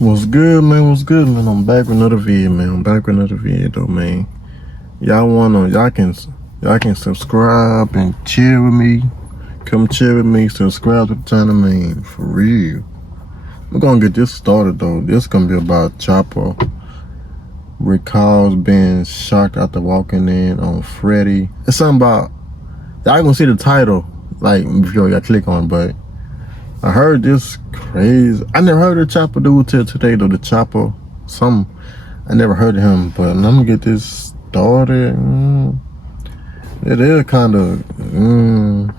What's good, man? What's good, man? I'm back with another video, man. Though, man. Y'all can subscribe and chill with me. Come chill with me. Subscribe to the channel, man. For real. We're gonna get this started, though. This gonna be about Chopper recalls being shocked after walking in on Freddy. It's something about, y'all gonna see the title, like, before y'all click on it, but I heard this crazy. I never heard of Chopper dude till today, though. The Chopper, I never heard of him, but I'm gonna get this started. It is kind of,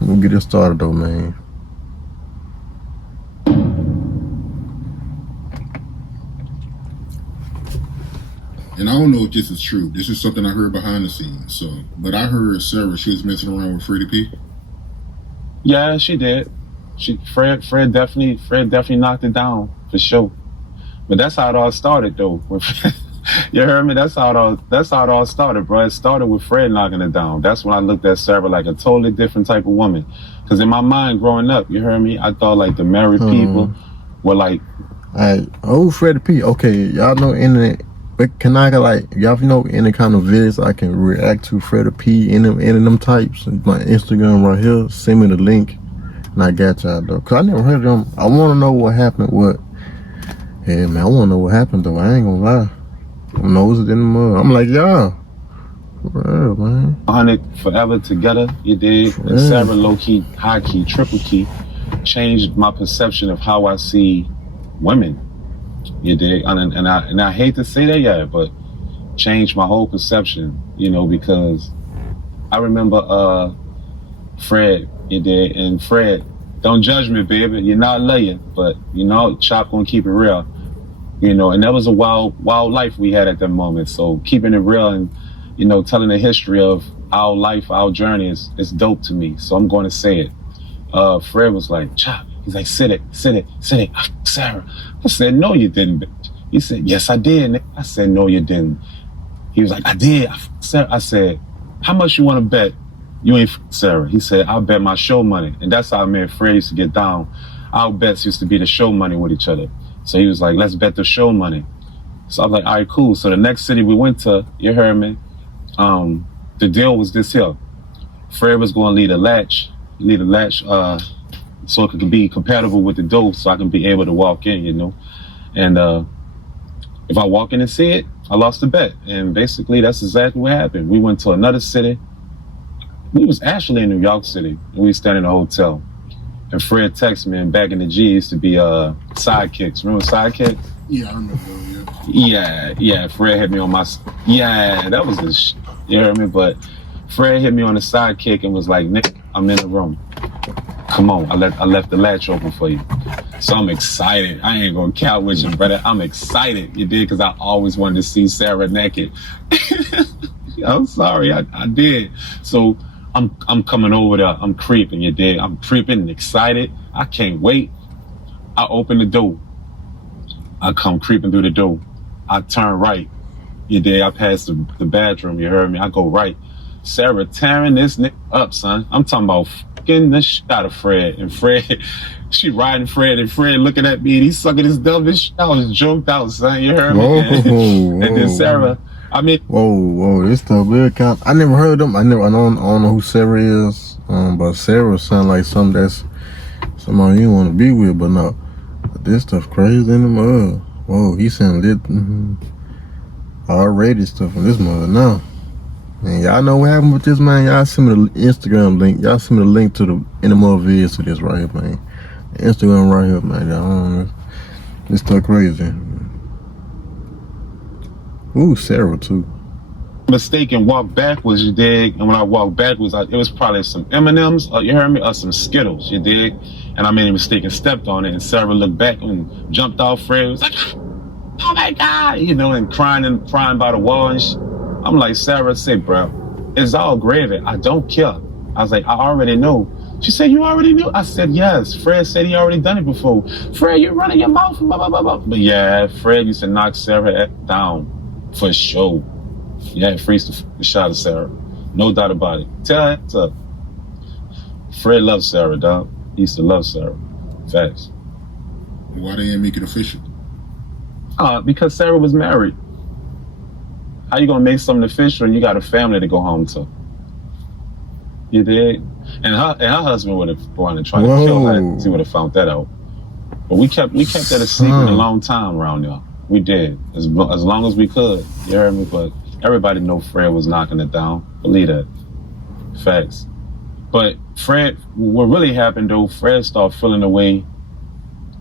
we'll get it started, though, man. And I don't know if this is true. This is something I heard behind the scenes. But I heard Sara, she was messing around with Freddy P. Yeah, she did. Fred definitely knocked it down for sure. But that's how it all started, though. You heard me? That's how it all started, bro. It started with Fred knocking it down. That's when I looked at Sara like a totally different type of woman. Because in my mind, growing up, you heard me? I thought like the married people were like. Freddy P. Okay, y'all know internet. But can I y'all know any kind of videos I can react to Freddy P in them types? My Instagram right here. Send me the link. And I got y'all, though. Cause I never heard of them. I want to know what happened. Yeah, man, I want to know what happened, though. I ain't gonna lie. I'm nosing in the mud. I'm like, y'all. Real, man. 100 forever together, you did. And Sara low-key, high-key, triple-key changed my perception of how I see women. You dig? And I hate to say that, yeah, but changed my whole perception, you know, because I remember Fred, you did, and Fred, don't judge me, baby, you're not laying, but you know, Chop gonna keep it real, you know, and that was a wild life we had at that moment. So keeping it real and, you know, telling the history of our life, our journey is dope to me. So I'm going to say it. Fred was like, Chop, he's like, sit it, Sara. I said, no, you didn't, bitch. He said, yes, I did. I said, no, you didn't. He was like, I did. I said, how much you want to bet you ain't Sara? He said, I'll bet my show money. And that's how me and Fred used to get down. Our bets used to be the show money with each other. So he was like, let's bet the show money. So I was like, all right, cool. So the next city we went to, you heard me, the deal was this here. Fred was going to lead a latch, so it could be compatible with the door, so I can be able to walk in, you know. And if I walk in and see it, I lost the bet. And basically, that's exactly what happened. We went to another city. We was actually in New York City, and we stayed in a hotel. And Fred texted me, and back in the G used to be sidekicks. Remember sidekicks? Yeah, I remember those, yeah. Fred hit me on my, that was the shit, you heard me? But Fred hit me on the sidekick and was like, Nick, I'm in the room. Come on, I left the latch open for you. So I'm excited. I ain't gonna count with you, brother. I'm excited, you did, because I always wanted to see Sara naked. I'm sorry, I did. So I'm coming over there. I'm creeping, you dig? I'm creeping and excited. I can't wait. I open the door. I come creeping through the door. I turn right. You dig? I pass the bathroom, you heard me? I go right. Sara tearing this nigga up, son. I'm talking about fucking the shit out of Fred. And Fred, she riding Fred, and Fred looking at me, and he's sucking his dumbest shit. I was joked out, son. You heard me? And then Sara, Whoa, this stuff real count. I never heard of them. I don't know who Sara is. But Sara sound like something that's somebody you want to be with, but no. This stuff crazy in the mud. Whoa, he sound lit. R-rated stuff in this mud now. Man, y'all know what happened with this, man. Y'all send me the Instagram link. Y'all send me the link to the in the mud videos to this right here, man. Instagram right here, man. Y'all, this stuff crazy. Ooh, Sara too. Mistake and walk backwards, you dig? And when I walked backwards, it was probably some M&Ms, you heard me, or some Skittles, you dig? And I made a mistake and stepped on it, and Sara looked back and jumped off Fred. Was like, oh my God, you know, and crying by the wall and I'm like, Sara, said, bro, it's all gravy. I don't care. I was like, I already know. She said, you already knew? I said, yes. Fred said he already done it before. Fred, you're running your mouth, blah, blah, blah, blah. But yeah, Fred used to knock Sara down. For sure. Yeah, freeze the shot of Sara. No doubt about it. Tell her it's up. Fred loves Sara, dog. He used to love Sara. Facts. Why they ain't make it official? Because Sara was married. How you gonna make something official and you got a family to go home to? You did? And her husband would have wanted to try to kill her. She would have found that out. But we kept that a secret a long time around there. We did. As long as we could. You heard me? But everybody know Fred was knocking it down. Believe that. Facts. But Fred, what really happened though, Fred started feeling away.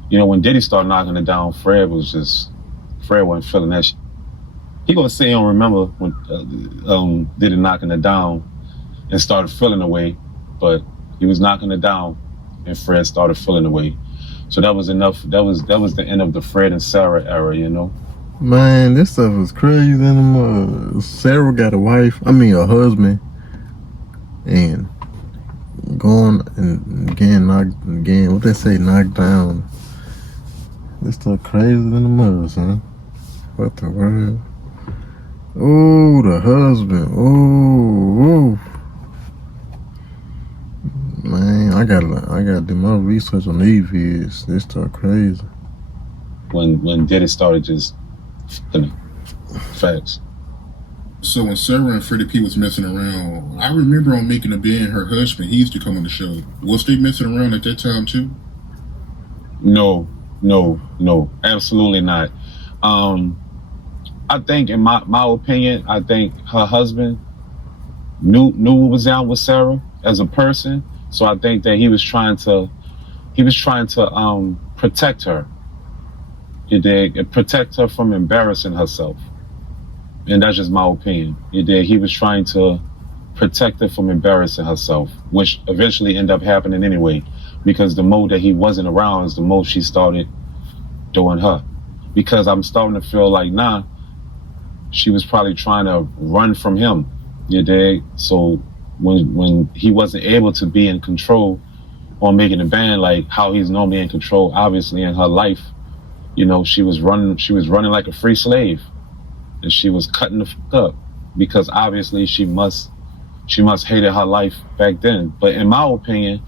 You know, when Diddy started knocking it down, Fred wasn't feeling that shit. He gonna say he don't remember when Diddy knocking it down and started feeling away, but he was knocking it down and Fred started feeling away. So that was enough. That was the end of the Fred and Sara era, you know? Man, this stuff is crazy. Sara got a husband, and going and again, what they say, knocked down. This stuff crazy than the mother, son. What the world? Oh, the husband. Oh. Man, I gotta do my research on these vids. This stuff crazy. When Diddy started just facts. So when Sara and Freddie P was messing around, I remember on Making a Band, her husband, he used to come on the show. Was they messing around at that time too? No, absolutely not. I think, in my opinion, I think her husband knew what was down with Sara as a person. So I think that he was trying to protect her. You dig? Protect her from embarrassing herself. And that's just my opinion. You dig? He was trying to protect her from embarrassing herself, which eventually ended up happening anyway, because the more that he wasn't around is the more she started doing her. Because I'm starting to feel like, she was probably trying to run from him. You dig? So when he wasn't able to be in control on Making a Band, like how he's normally in control, obviously in her life, you know, she was running like a free slave, and she was cutting the fuck up because obviously she must hated her life back then. But in my opinion,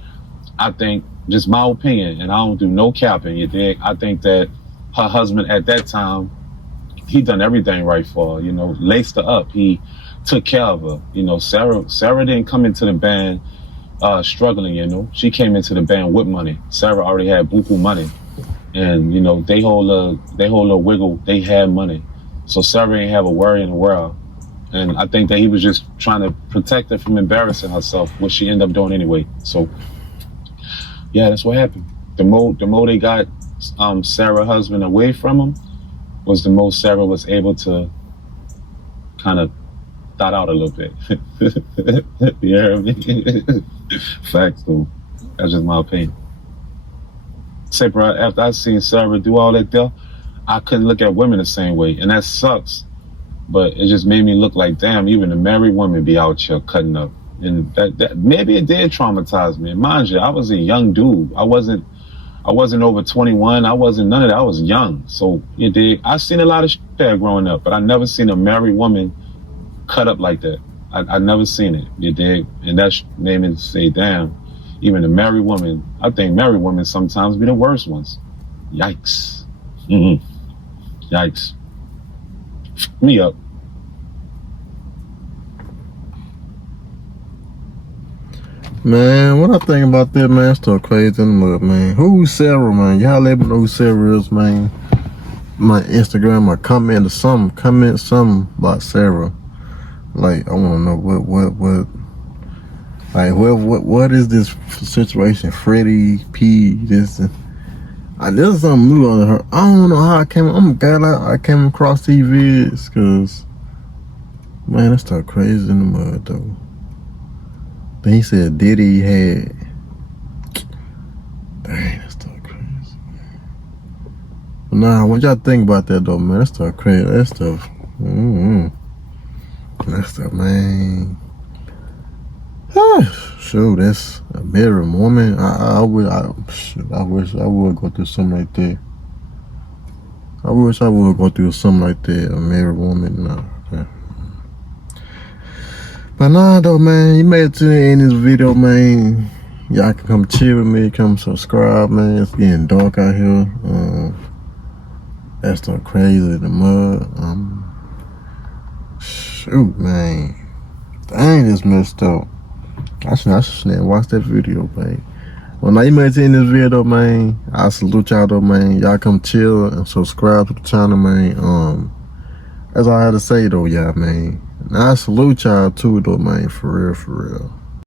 I think, just my opinion, and I don't do no capping, you dig? I think that her husband at that time, he done everything right for her, you know, laced her up. He took care of her. You know, Sara didn't come into the band struggling, you know. She came into the band with money. Sara already had buku money. And, you know, they hold a wiggle, they had money. So Sara ain't have a worry in the world. And I think that he was just trying to protect her from embarrassing herself, which she ended up doing anyway. So yeah, that's what happened. The more they got Sara's husband away from him, was the most Sara was able to kind of thought out a little bit. You hear me? Facts, though. That's just my opinion. Say, bro, after I seen Sara do all that there, I couldn't look at women the same way, and that sucks. But it just made me look like, damn, even the married women be out here cutting up. And that maybe it did traumatize me. Mind you, I was a young dude. I wasn't over 21. I wasn't none of that. I was young. So you dig? I seen a lot of shit there growing up, but I never seen a married woman cut up like that. I never seen it. You dig? And that made me say, damn, even the married woman, I think married women sometimes be the worst ones. Yikes. Yikes. Me up. Man, what I think about that, man, stuff crazy in the mud, man. Who's Sara, man? Y'all let me know who Sara is, man. My Instagram, or comment something about Sara. Like, I want to know what is this situation? Freddy P, this is something new on her. I don't know how I'm glad I came across these vids, cause man, that stuff crazy in the mud though. Then he said Diddy had, dang, that stuff crazy. But nah, what y'all think about that though, man? That stuff crazy. That stuff, that stuff, man. Sure, that's a married woman. I wish I would go through something like that. I wish I would go through something like that. A married woman, nah. But nah, though, man. You made it to the end of this video, man. Y'all can come chill with me, come subscribe, man. It's getting dark out here. That's so crazy. The mud. Shoot, man. Dang, this messed up. I should watch that video, man. When I maintain this video, man, I salute y'all though, man. Y'all come chill and subscribe to the channel, man. That's all I had to say though, y'all, man. And I salute y'all too though, man. For real, for real.